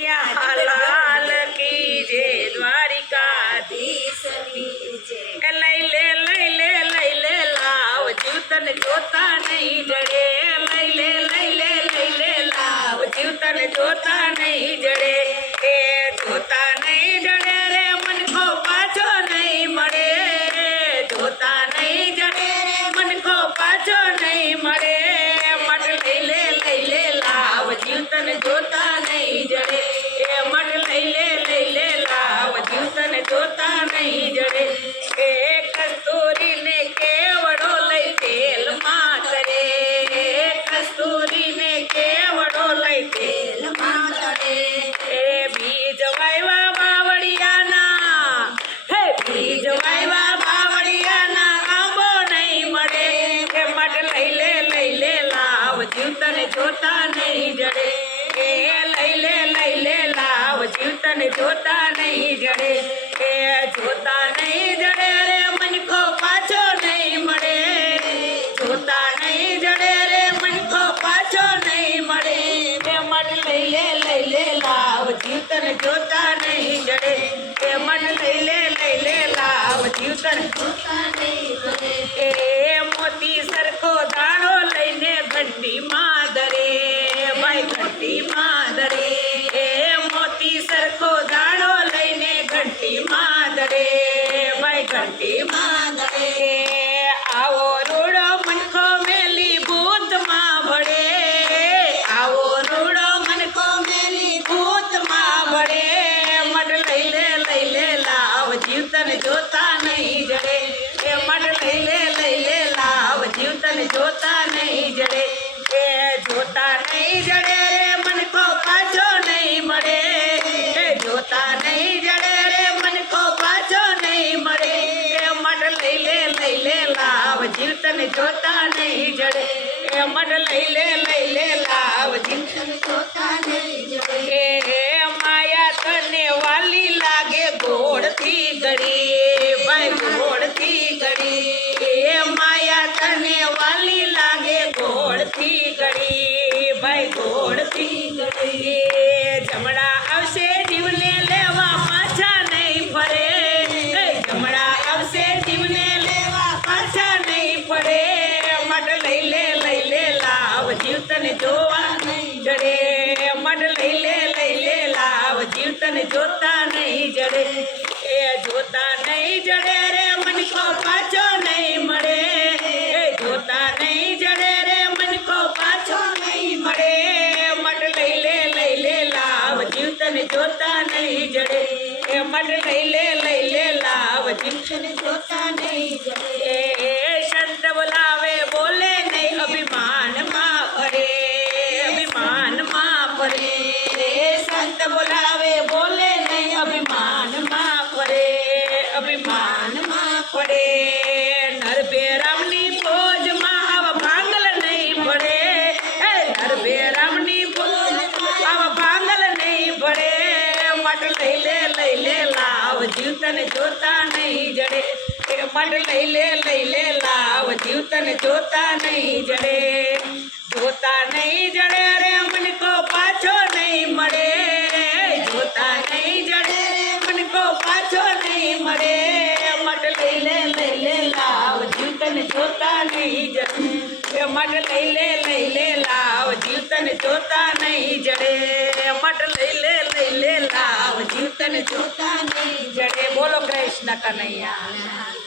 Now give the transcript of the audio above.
લાલ કી જે દ્વારિકાધીશની જય લઈ લે લઈ લે લઈ લે લાવ જીવતન જોતા નહીં જડે લઈ લે લઈ લે લઈ જોતા નહીં જડે તિલક લઈ લે લઈ લે લાવ જીવતને જોતા નહીં જડે એ લઈ લે લઈ લે લાવ જીવતને જોતા નહીં જડે એ જોતા નહીં જડે રે મનખો પાછો નહીં મળે જોતા નહીં જડે રે મનખો પાછો નહીં મળે રે મન લઈ લે લઈ લે લાવ જીવતને જોતા નહીં જડે એ મન લઈ લે લઈ લે લાવ જીવતને જોતા નહીં જડે એ મોતી માંગડે ભાઈ ઘંટી માંગડે આવો રૂડો મનકો મેલી ભૂતમાં ભળે આવો રૂડો મનકો મેલી ભૂતમાં ભળે મડ લે લઈ લે લાવ જીવતન જોતા નહીં જડે એ મડ લે લઈ લે લાવ જીવતન જોતા નહીં જડે એ જોતા નહીં જડે જોતા નહીં જડે એ મન લઈ લે લઈ લે લાવજી જોતા નહીં જડે એ માયા તને વાલી લાગે ગોળથી ઘડી ભાઈ ગોળથી ઘડી એ માયા તને વાલી લાગે ગોળથી ઘડી ભાઈ ગોળથી ઘડી જડે મન લઈ લે લઈ લે લાવ જીવતન જોતા નહીં જડે એ જોતા નહીં જડે રે મન કો પાછો નહીં મળે એ જોતા નહીં જડે રે મન કો પાછો નહીં મળે મન લઈ લે લઈ લે લાવ જીવતન જોતા નહીં જડે એ મન લઈ લે લઈ લે લાવ જીવતન જોતા નહીં જડે પડે અરપેરામની ખોજ માંવ ભાંગલ નહીં પડે એ અરપેરામની ખોજ માંવ ભાંગલ નહીં પડે મડ નહીં લે લે લે લાવ જીવતને જોતા નહીં જડે મડ નહીં લે લે લે લાવ જીવતને જોતા નહીં જડે જોતા નહીં જડે મનેકો પાછો નહીં મડે જોતા નહીં જડે મનેકો પાછો નહીં મડે જીવતને જોતા નહીં જડે મટ લઈ લે લઈ લે લાવ જીવતને જોતા નહીં જડે મટ લઈ લે લઈ લે લાવ જીવતને જોતા નહીં જડે બોલો કૃષ્ણ કનૈયા